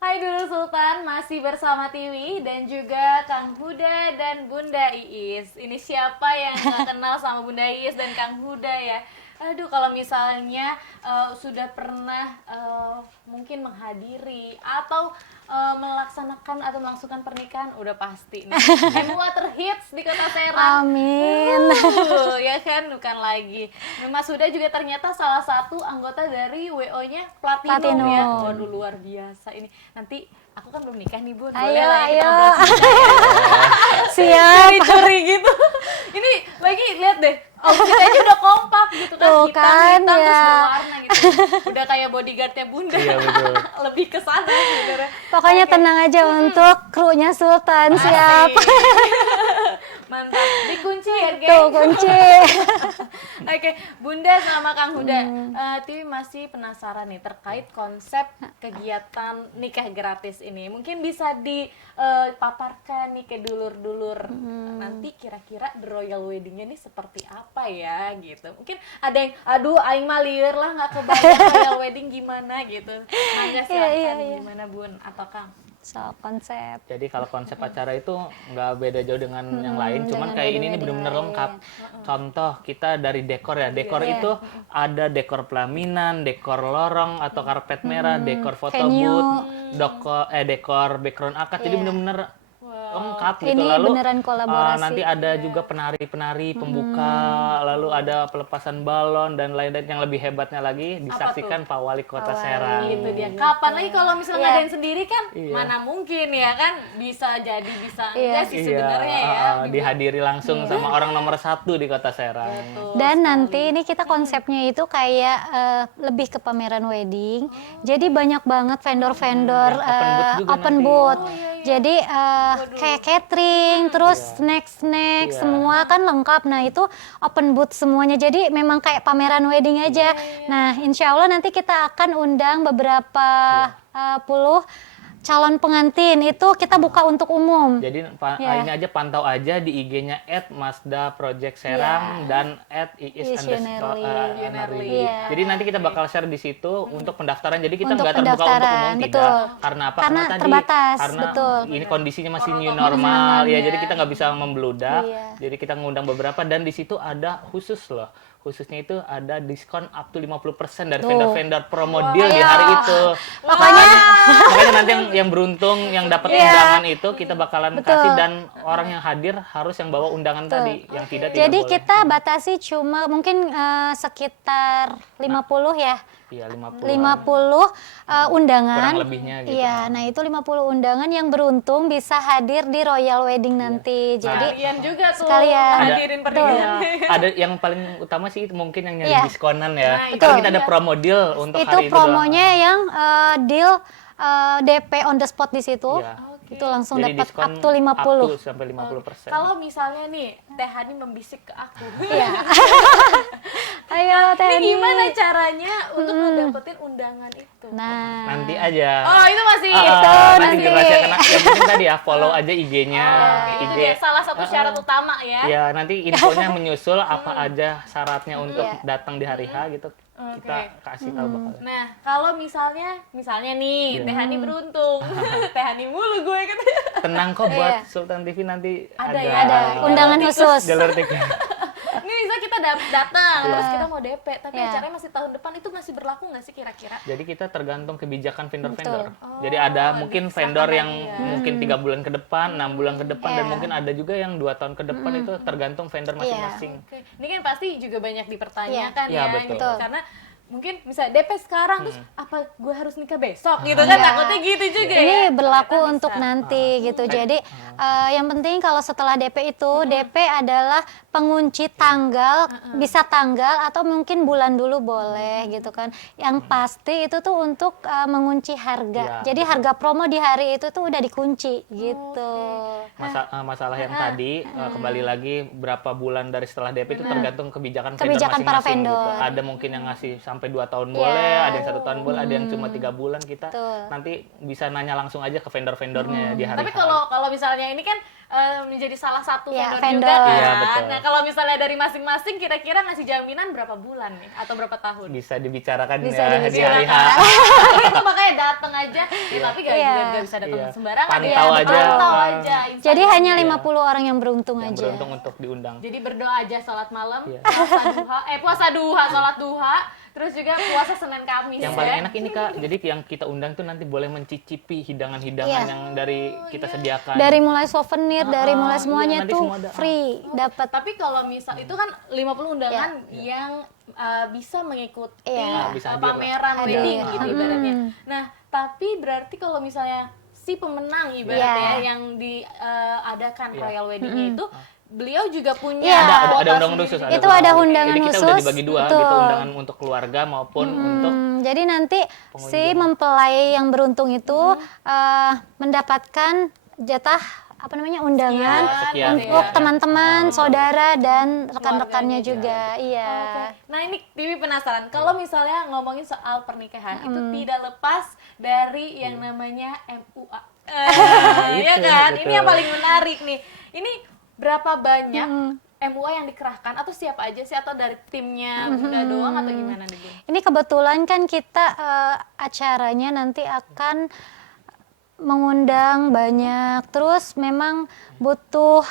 Hai dulu Sultan, masih bersama Tiwi dan juga Kang Huda dan Bunda Iis. Ini siapa yang nggak kenal sama Bunda Iis dan Kang Huda ya? Aduh, kalau misalnya sudah pernah mungkin menghadiri atau melaksanakan atau melangsungkan pernikahan, udah pasti nih. MUA terhits di Kota Serang. Amin. Ya kan, bukan lagi. Mas Huda juga ternyata salah satu anggota dari WO-nya Platinum, Platinum. ya. Waduh, luar biasa ini. Nanti aku kan belum nikah nih, Bun. Ayo, Boleh lah ya kita ayo. browsing. Siap. Curi-curi gitu. Ini lagi lihat deh, outfit aja udah kompak gitu kan, Tuh hitam, kan, hitam terus ya. berwarna gitu. Udah kayak bodyguardnya Bunda. Iya, betul. Lebih ke sana sebenarnya. Pokoknya tenang aja untuk krunya Sultan, siap. Asik. Mantap, dikunci ya geng. Tuh kunci. Oke, Bunda sama Kang Huda, Tiwi masih penasaran nih terkait konsep kegiatan nikah gratis ini. Mungkin bisa dipaparkan nih ke dulur-dulur. Nanti kira-kira the royal wedding-nya nih seperti apa ya gitu. Mungkin ada yang, aduh aing mah lieur lah nggak kebayang royal wedding gimana gitu. Mangga silakan iya. gimana Bun atau Kang? Soal konsep. Jadi kalau konsep acara itu nggak beda jauh dengan yang lain, cuman kayak ini nih benar-benar lengkap. Contoh kita dari dekor ya, dekor itu ada dekor pelaminan, dekor lorong atau karpet merah, dekor foto Venue. booth, dekor background akad. Jadi benar-benar lengkap gitu. Ini Lalu beneran kolaborasi. nanti ada juga penari-penari pembuka, lalu ada pelepasan balon dan lain-lain. Yang lebih hebatnya lagi disaksikan Pak Wali Kota Serang. Itu dia. Kapan lagi kalau misalnya Iya. ngadain sendiri kan Iya. mana mungkin ya kan, bisa jadi bisa Iya. enggak sih sebenarnya ya. Dihadiri langsung sama orang nomor 1 di Kota Serang. Betul Dan sekali. nanti ini kita konsepnya itu kayak lebih ke pameran wedding. Jadi banyak banget vendor-vendor Open booth juga open nanti. booth. Jadi kayak catering, terus snack-snack semua kan lengkap. Nah itu open booth semuanya. Jadi memang kayak pameran wedding aja. Nah insya Allah nanti kita akan undang beberapa puluh calon pengantin, itu kita buka untuk umum. Jadi Ya. ini aja pantau aja di IG-nya @mazda_project_serang dan Yunerly. @iis_Yunerly. Iya. Jadi nanti kita bakal share di situ untuk pendaftaran. Jadi kita Untuk nggak terbuka untuk pendaftaran, umum, betul. tidak. Karena apa? Karena tadi terbatas, karena betul. ini kondisinya masih new Protokol normal ya. kesehatan, Jadi ya. kita nggak bisa membludak. Iya. Jadi kita ngundang beberapa dan di situ ada khusus loh. Khususnya itu ada diskon up to 50% dari Tuh. vendor-vendor promo deal di hari itu. Pokoknya Makanya nanti yang beruntung yang dapat undangan itu kita bakalan Betul. kasih, dan orang yang hadir harus yang bawa undangan tadi, yang tidak jadi boleh. kita batasi cuma mungkin sekitar 50 ya. Iya, 50. 50 undangan. Kurang lebihnya gitu. Iya, nah itu 50 undangan yang beruntung bisa hadir di Royal Wedding nanti. Jadi Kalian juga tuh sekalian. hadirin Iya, pernikahan. ada yang paling utama sih mungkin yang nyari Iya. diskonan ya. Nah, itu Karena kita ada dia. promo deal untuk itu hari itu promonya yang deal DP on the spot di situ. Iya. Itu langsung Jadi dapat diskon up to 50. up to sampai 50%. Kalau misalnya nih Teh Hani membisik ke aku, Iya. Ayo Teh ini Hani. gimana caranya untuk mendapetin undangan itu? Nah, Nanti aja. Oh itu masih nanti nanti. dirahasiakan. Yang penting tadi ya follow aja IG-nya. itu dia salah satu syarat utama ya. Ya, nanti infonya menyusul apa aja syaratnya untuk Iya. datang di hari H gitu. Kita kasih tahu bakal. Nah, kalau misalnya nih Teh Hani beruntung, Teh Hani mulu gue kan. Tenang kok Iya. buat Sultan TV nanti Ada ya? ada undangan khusus. jalur tiket. Ini bisa kita datang, terus kita mau DP, tapi Iya. acaranya masih tahun depan, itu masih berlaku nggak sih kira-kira? Jadi kita tergantung kebijakan vendor-vendor. Betul. Jadi ada mungkin vendor yang ya. mungkin 3 bulan ke depan, 6 bulan ke depan, dan Iya. mungkin ada juga yang 2 tahun ke depan. Itu tergantung vendor masing-masing. Oke, ini kan pasti juga banyak dipertanyakan Iya, ya, betul. gitu. Karena mungkin bisa DP sekarang, terus apa gue harus nikah besok gitu kan? Iya. Takutnya gitu juga ya. Ini berlaku Ternyata untuk bisa. nanti gitu. Jadi yang penting kalau setelah DP itu, DP adalah pengunci tanggal, bisa tanggal atau mungkin bulan dulu boleh gitu kan. Yang pasti itu tuh untuk mengunci harga. Iya, Jadi harga promo di hari itu tuh udah dikunci gitu. Masalah yang tadi kembali lagi berapa bulan dari setelah DP itu tergantung kebijakan Kebijakan para masing-masing gitu. vendor. Ada mungkin yang ngasih sampai 2 tahun Iya. boleh, ada yang 1 tahun boleh, ada yang cuma 3 bulan. Kita Betul. nanti bisa nanya langsung aja ke vendor-vendornya di hari Tapi H. kalau misalnya ini kan menjadi salah satu Iya, vendor juga vendor. kan. Iya, betul. Nah, kalau misalnya dari masing-masing kira-kira ngasih jaminan berapa bulan nih atau berapa tahun? Bisa dibicarakan Bisa ya di hari H. Itu makanya datang aja, ya, tapi gak, Iya. gak bisa datang Iya. sembarangan Pantau ya. aja. Pantau aja. Jadi Instagram. hanya 50 orang yang beruntung Yang aja. beruntung untuk diundang. Jadi berdoa aja salat malam, Iya. puasa duha, salat duha, terus juga puasa Senin Kamis. Yang ya. paling enak ini Kak, jadi yang kita undang tuh nanti boleh mencicipi hidangan-hidangan Iya. yang dari kita sediakan. Dari mulai souvenir, dari mulai semuanya nanti tuh semua ada. free dapat. Tapi kalau misal itu kan 50 undangan yang bisa mengikuti Iya. Bisa hadir pameran lah. wedding Hadir. gitu ibaratnya. Nah, tapi berarti kalau misalnya si pemenang ibaratnya Iya. yang diadakan Iya. royal weddingnya itu, beliau juga punya Iya. ada kuota undangan sendiri khusus. juga. Itu ada undangan Jadi kita khusus, udah dibagi 2 gitu, betul. undangan untuk keluarga maupun untuk Jadi nanti si mempelai yang beruntung itu mendapatkan jatah apa namanya undangan Sekian, untuk ya. teman-teman, saudara dan rekan-rekannya Keluarganya juga. Iya. Nah ini Tiwi penasaran, kalau misalnya ngomongin soal pernikahan itu tidak lepas dari yang namanya MUA. Iya itu, kan? betul. Ini yang paling menarik nih. Ini berapa banyak MUA yang dikerahkan atau siapa aja sih, atau dari timnya Bunda doang atau gimana nih Bun? Ini kebetulan kan kita acaranya nanti akan mengundang banyak, terus memang butuh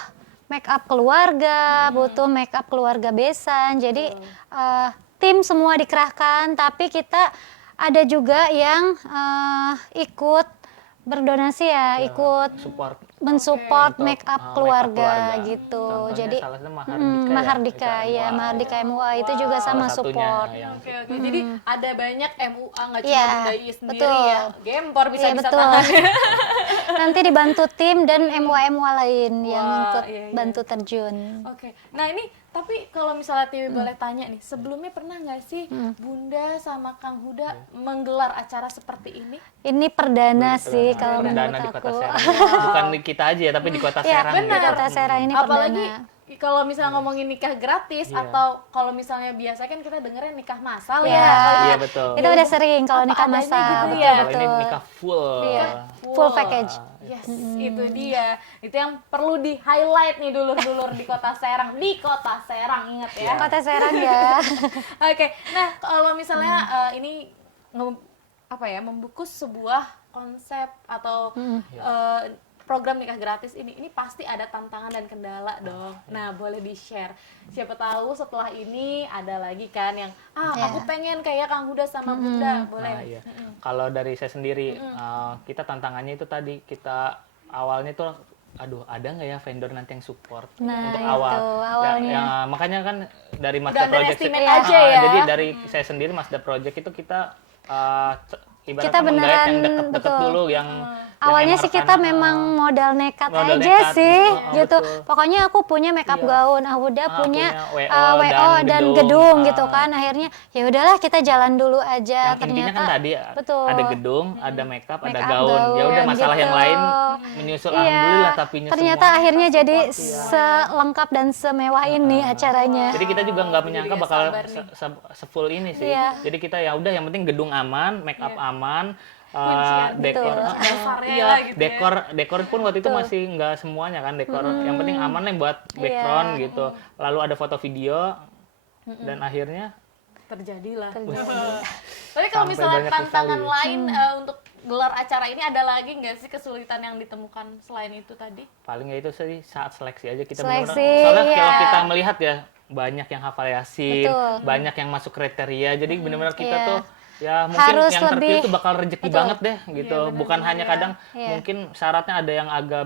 make up keluarga, butuh make up keluarga besan. Jadi tim semua dikerahkan, tapi kita ada juga yang ikut berdonasi ya, ikut support mensupport Untuk, make up make up keluarga keluarga. gitu. Contohnya Jadi salah satu Mahardika, Mahardika ya, ya, MUA. Mahardika MUA itu Wow. juga sama Salah satunya support. yang Oke. Jadi ada banyak MUA nggak cuma Iya, Bunda Iyi sendiri betul. ya. Gempor bisa Iya, bisa betul. tangan. Nanti dibantu tim dan MUA lain yang Wah, ikut iya, iya. bantu terjun. Oke. Nah ini tapi kalau misalnya Tiwi boleh tanya nih, sebelumnya pernah nggak sih Bunda sama Kang Huda menggelar acara seperti ini? Ini perdana sih kalau perdana menurut di Kota aku. Serang. Bukan di kita aja ya, tapi di Kota Ya, Serang. benar. gitu. Kota Serang ini Apalagi perdana. kalau misalnya ngomongin nikah gratis Iya. atau kalau misalnya biasa kan kita dengerin nikah massal Iya. ya. Iya betul. Itu udah sering kalau Apa nikah adanya masal. gitu Betul, ya. Kalau ini betul. nikah full. Iya. Full package. Yes, itu dia. Itu yang perlu di highlight nih dulur-dulur di Kota Serang. Di Kota Serang, ingat ya. Kota Serang ya. Oke, nah kalau misalnya ini membungkus sebuah konsep atau program nikah gratis ini pasti ada tantangan dan kendala dong. Nah, boleh di-share. Siapa tahu setelah ini ada lagi kan yang aku pengen kayak Kang Huda sama Bunda, boleh. Nah, iya. Kalau dari saya sendiri, kita tantangannya itu tadi kita awalnya tuh, aduh ada nggak ya vendor nanti yang support Nah, untuk itu awal. awalnya. Ya, makanya kan dari Mazda Project underestimate aja ya. Jadi dari saya sendiri Mazda Project itu kita ibaratnya Kita menggait beneran, yang deket-deket betul. dulu yang Awalnya emang sih kita rekan, memang modal nekat modal aja nekat. sih gitu. Betul. Pokoknya aku punya makeup Iya. gaun, Huda punya punya WO dan dan gedung. gedung gitu kan. Akhirnya ya udahlah kita jalan dulu aja. yang intinya kan tadi betul. ada gedung, ada makeup, ada Makeup, gaun. Ya udah masalah yang gitu. lain menyusul Iya. alhamdulillah tapi Ternyata akhirnya jadi selengkap dan semewah ini acaranya. Jadi kita juga nggak menyangka Jadi bakal sabar nih. sefull ini sih. Iya. Jadi kita ya udah yang penting gedung aman, make up aman, Kuncian dekor, betul. Dasarnya iya, lah gitu ya. dekor pun waktu itu masih nggak semuanya kan dekor. Yang penting aman lah buat background gitu. Lalu ada foto video dan akhirnya Terjadilah. Tapi kalau Sampai misalnya banyak tantangan sekali. lain untuk gelar acara ini ada lagi nggak sih kesulitan yang ditemukan selain itu tadi? paling ya itu sih saat seleksi aja kita Seleksi, benar-benar. Soalnya iya. kalau kita melihat ya banyak yang hafal yasin, Betul. banyak yang masuk kriteria. Jadi benar-benar kita iya. tuh ya mungkin Harus yang terpilih lebih- tuh bakal rezeki betul. banget deh gitu. Iya, Bukan benar-benar hanya ya. kadang Iya. mungkin syaratnya ada yang agak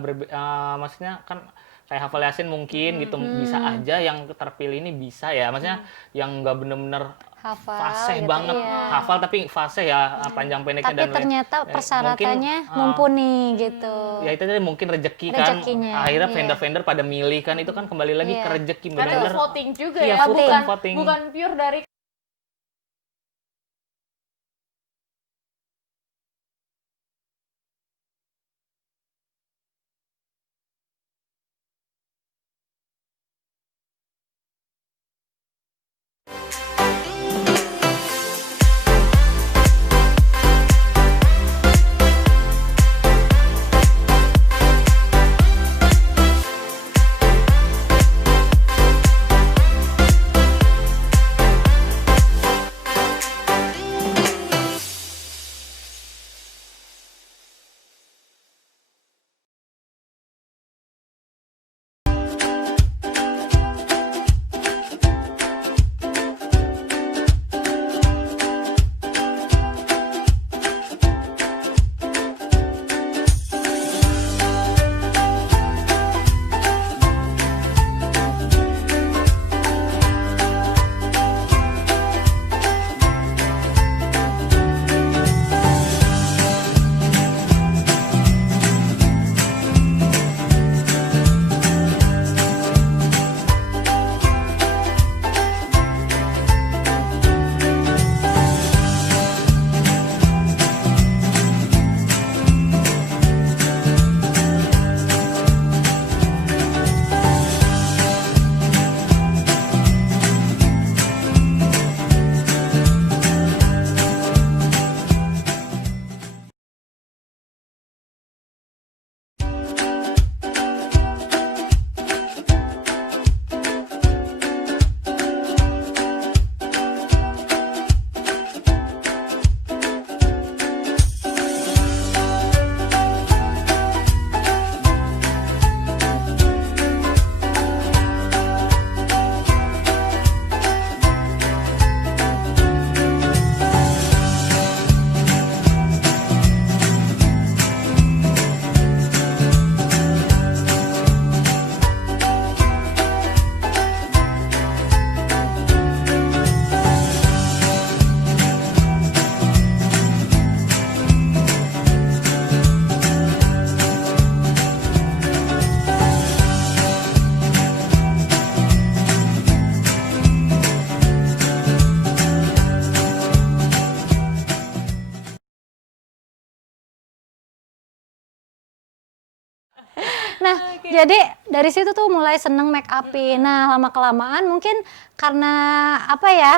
maksudnya kan kayak hafal yasin mungkin gitu bisa aja yang terpilih ini bisa ya. Maksudnya yang nggak bener-bener Hafal fasih gitu, banget, iya. hafal tapi fasih ya panjang pendeknya Tapi dan lain. ternyata Ya, persyaratannya mungkin, mumpuni gitu. ya itu tadi mungkin rezeki kan Rezekinya, akhirnya iya. vendor-vendor pada milih kan itu kan kembali lagi Iya. ke rezeki Karena itu benar-benar voting juga Iya, ya, voting. bukan pure dari Nah, jadi dari situ tuh mulai seneng make upin. Nah, lama kelamaan mungkin karena apa ya,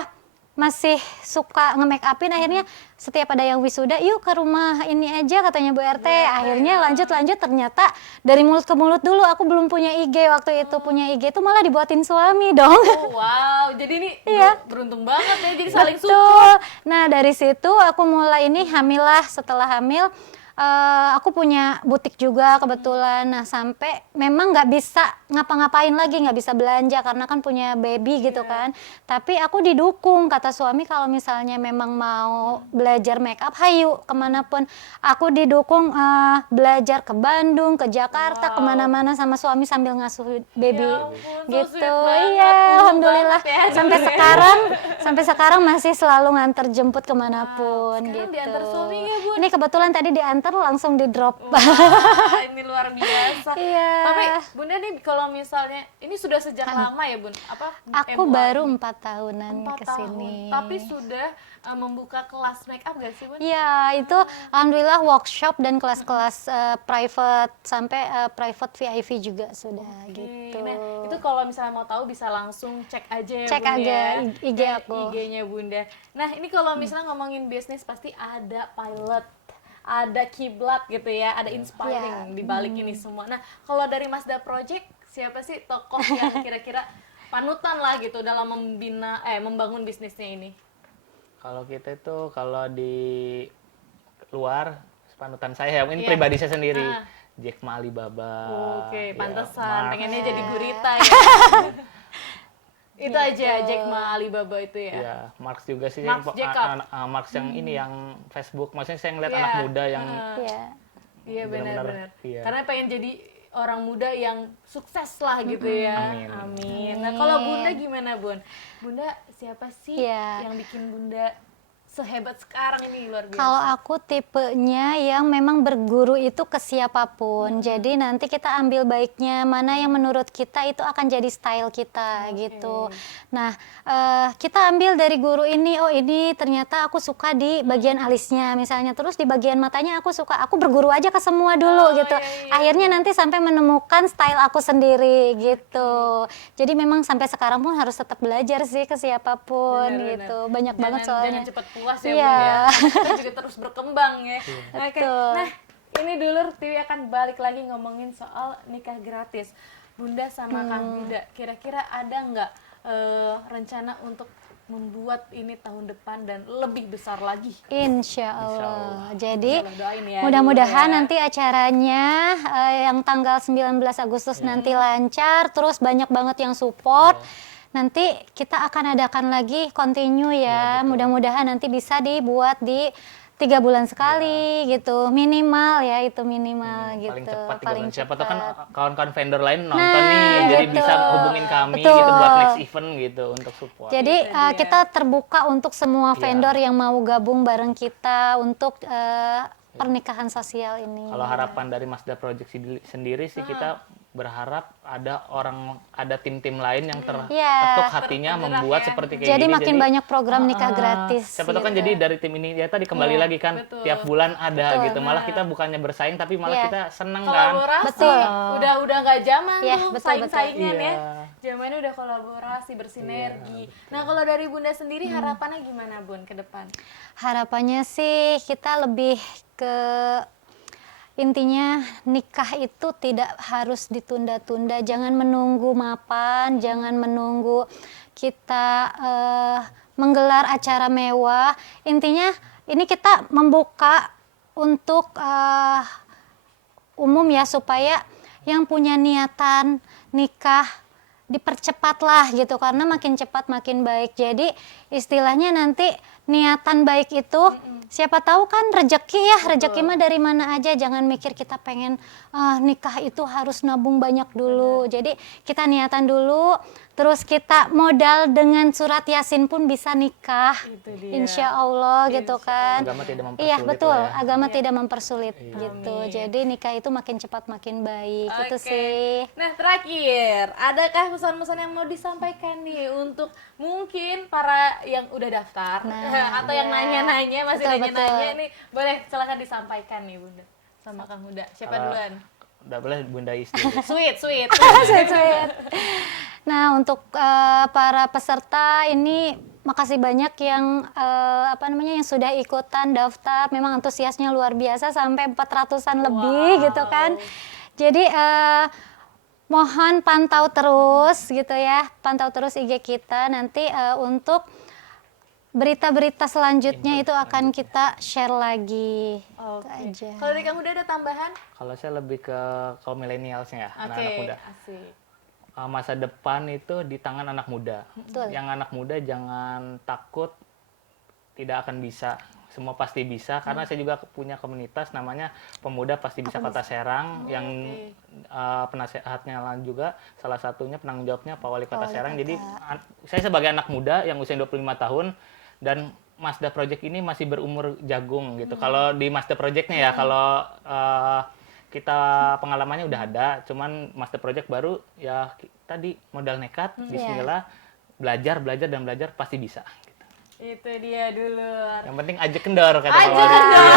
masih suka nge-make upin, akhirnya setiap ada yang wisuda, yuk ke rumah ini aja katanya Bu RT. Akhirnya lanjut ternyata dari mulut ke mulut dulu. Aku belum punya IG waktu itu, punya IG itu malah dibuatin suami dong. Oh wow, jadi ini beruntung banget ya, jadi saling support. Betul. Nah, dari situ aku mulai ini hamil lah. Setelah hamil aku punya butik juga kebetulan. Nah, sampai memang nggak bisa ngapa-ngapain lagi, nggak bisa belanja karena kan punya baby gitu kan. Tapi aku didukung, kata suami kalau misalnya memang mau belajar make up, hayu kemanapun. Aku didukung belajar ke Bandung, ke Jakarta, kemana-mana sama suami sambil ngasuh baby Ya ampun, so gitu. sweet banget. Iya, Untung alhamdulillah. banget ya, Sampai sekarang masih selalu nganter jemput kemanapun Sekarang gitu. diantar suami nggak, Bun? Ini kebetulan tadi diantar langsung di drop. Wah, ini luar biasa. Iya. Tapi Bunda nih kalau misalnya ini sudah sejak lama ya Bun? Apa? Aku MUA baru ini? 4 tahunan 4 kesini. tahun. Tapi sudah membuka kelas make up gak sih Bun? Iya, itu alhamdulillah workshop dan kelas-kelas private sampai private VIP juga sudah gitu. Nah, itu kalau misalnya mau tahu bisa langsung cek aja ya Cek Bun aja ya. IG aku. IG-nya Bunda. Nah, ini kalau misalnya ngomongin bisnis pasti ada pilot, ada kiblat gitu ya, ada inspiring di balik ini semua. Nah, kalau dari Mazda Project, siapa sih tokoh yang kira-kira panutan lah gitu dalam membangun bisnisnya ini? Kalau kita itu kalau di luar panutan saya, ini pribadi saya sendiri. Jack Ma Alibaba. Oke, ya, pantesan Mark. pengennya jadi gurita ya. Itu aja Jack Ma Alibaba itu ya. Iya, Marx juga sih Mark yang Jacob. Marx yang ini yang Facebook. Maksudnya saya ngeliat Iya. anak muda yang Iya. Iya benar-benar, benar-benar. iya. Karena pengen jadi orang muda yang sukses lah gitu ya. Amin. Amin. Nah, kalau Bunda gimana, Bun? Bunda siapa sih Iya. yang bikin Bunda sehebat sekarang ini, luar biasa? Kalau aku tipenya yang memang berguru itu ke siapapun. Jadi nanti kita ambil baiknya, mana yang menurut kita itu akan jadi style kita gitu. Nah, kita ambil dari guru ini, oh ini ternyata aku suka di bagian alisnya misalnya. Terus di bagian matanya aku suka, aku berguru aja ke semua dulu gitu. Akhirnya nanti sampai menemukan style aku sendiri gitu. Jadi memang sampai sekarang pun harus tetap belajar sih ke siapapun gitu. Banyak banget soalnya. Jangan cepat puas ya, Iya. Bun ya. Kita juga terus berkembang ya. Oke. Betul. Nah, ini dulu Tiwi akan balik lagi ngomongin soal nikah gratis. Bunda sama Kang Yuda, kira-kira ada nggak rencana untuk membuat ini tahun depan dan lebih besar lagi? Insya Allah. Jadi Insya Allah, doain ya, mudah-mudahan dulu ya. nanti acaranya yang tanggal 19 Agustus nanti lancar, terus banyak banget yang support. Nanti kita akan adakan lagi continue ya. Mudah-mudahan nanti bisa dibuat di 3 bulan sekali gitu, minimal ya, itu minimal gitu. paling cepat 3 Paling bulan. Siapa tahu kan cepat. kawan-kawan vendor lain nonton nih, jadi gitu. bisa hubungin kami Betul. gitu buat next event gitu untuk support. Jadi kita terbuka untuk semua Iya. vendor yang mau gabung bareng kita untuk pernikahan sosial ini. Kalau harapan dari Mazda Project sendiri sih kita berharap ada tim-tim lain yang terketuk hatinya membuat seperti kayak Jadi gini. makin banyak program nikah gratis. Siapa tahu kan jadi dari tim ini ya tadi kembali lagi kan betul. tiap bulan ada gitu. Malah kita bukannya bersaing tapi malah Iya. kita seneng kan. Kolaborasi. Betul. Udah nggak zaman Iya, tuh betul, saing-saingan betul. ya. Iya. Zamannya udah kolaborasi, bersinergi. Nah, kalau dari Bunda sendiri harapannya gimana, Bun, ke depan? Harapannya sih kita lebih ke intinya nikah itu tidak harus ditunda-tunda, jangan menunggu mapan, jangan menunggu kita menggelar acara mewah. Intinya ini kita membuka untuk umum ya, supaya yang punya niatan nikah dipercepatlah gitu, karena makin cepat makin baik. Jadi istilahnya nanti niatan baik itu siapa tahu kan rezeki ya, rezeki mah dari mana aja. Jangan mikir kita pengen nikah itu harus nabung banyak dulu. Jadi kita niatan dulu, terus kita modal dengan surat yasin pun bisa nikah. Itu dia. Insya Allah gitu kan. Agama tidak mempersulit. Iya betul, lah ya. agama tidak mempersulit gitu. Jadi nikah itu makin cepat makin baik. Itu Oke. sih. Nah, terakhir, adakah pesan-pesan yang mau disampaikan nih untuk mungkin para yang udah daftar atau yang nanya-nanya, masih Betul, nanya-nanya betul. nih, boleh silakan disampaikan nih Bunda sama Kang Huda. Siapa duluan? Udah boleh Bunda Is dulu. Sweet. Sweet. Nah, untuk para peserta ini makasih banyak yang yang sudah ikutan daftar. Memang antusiasnya luar biasa sampai 400-an lebih gitu kan. Jadi mohon pantau terus gitu ya. Pantau terus IG kita nanti untuk berita-berita selanjutnya itu akan kita share lagi. Itu aja. Kalau dari kamu udah ada tambahan? Kalau saya lebih ke kaum milenialsnya ya, anak-anak muda. Asik. Masa depan itu di tangan anak muda. Betul. Yang anak muda jangan takut tidak akan bisa. Semua pasti bisa, karena saya juga punya komunitas namanya Pemuda Pasti Bisa Kota Serang, yang penasehatnya juga salah satunya penanggung jawabnya Pak Wali Kota Serang. Jadi saya sebagai anak muda yang usia 25 tahun dan Mazda Project ini masih berumur jagung gitu. Kalau di Mazda Project-nya ya, kalau kita pengalamannya udah ada, cuman Mazda Project baru ya tadi modal nekat, bismillah, belajar pasti bisa. Itu dia dulur. Yang penting aja kendor kata Aja Pak Wali. kendor.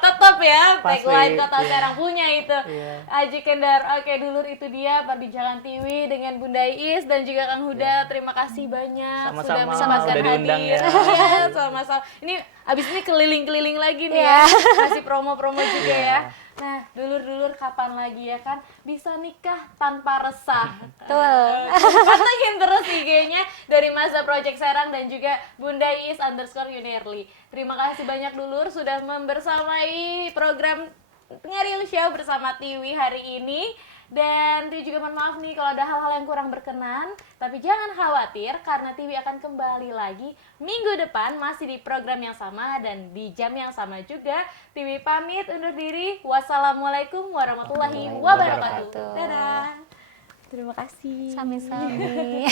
Tetap ya, Pasti, tagline Kota iya. Serang punya itu. Iya. Aji kendor. Oke dulur, itu dia perbincangan Tiwi dengan Bunda Is dan juga Kang Huda. Terima kasih banyak Sama-sama, sudah menyempatkan udah diundang hadir. ya. Iya, sama-sama. Ini abis ini keliling-keliling lagi nih ya. Kasih promo-promo juga ya. Nah, dulur-dulur kapan lagi ya kan bisa nikah tanpa resah. Betul. Pantengin terus IG-nya dari Mazda Project Serang dan juga Bunda Is _Yunirli. Terima kasih banyak dulur sudah membersamai program Ngeril Show bersama Tiwi hari ini. Dan Tiwi juga mohon maaf nih kalau ada hal-hal yang kurang berkenan. Tapi jangan khawatir karena Tiwi akan kembali lagi minggu depan masih di program yang sama dan di jam yang sama juga. Tiwi pamit undur diri. Wassalamualaikum warahmatullahi wabarakatuh. Dadah. Terima kasih. Sami-sami.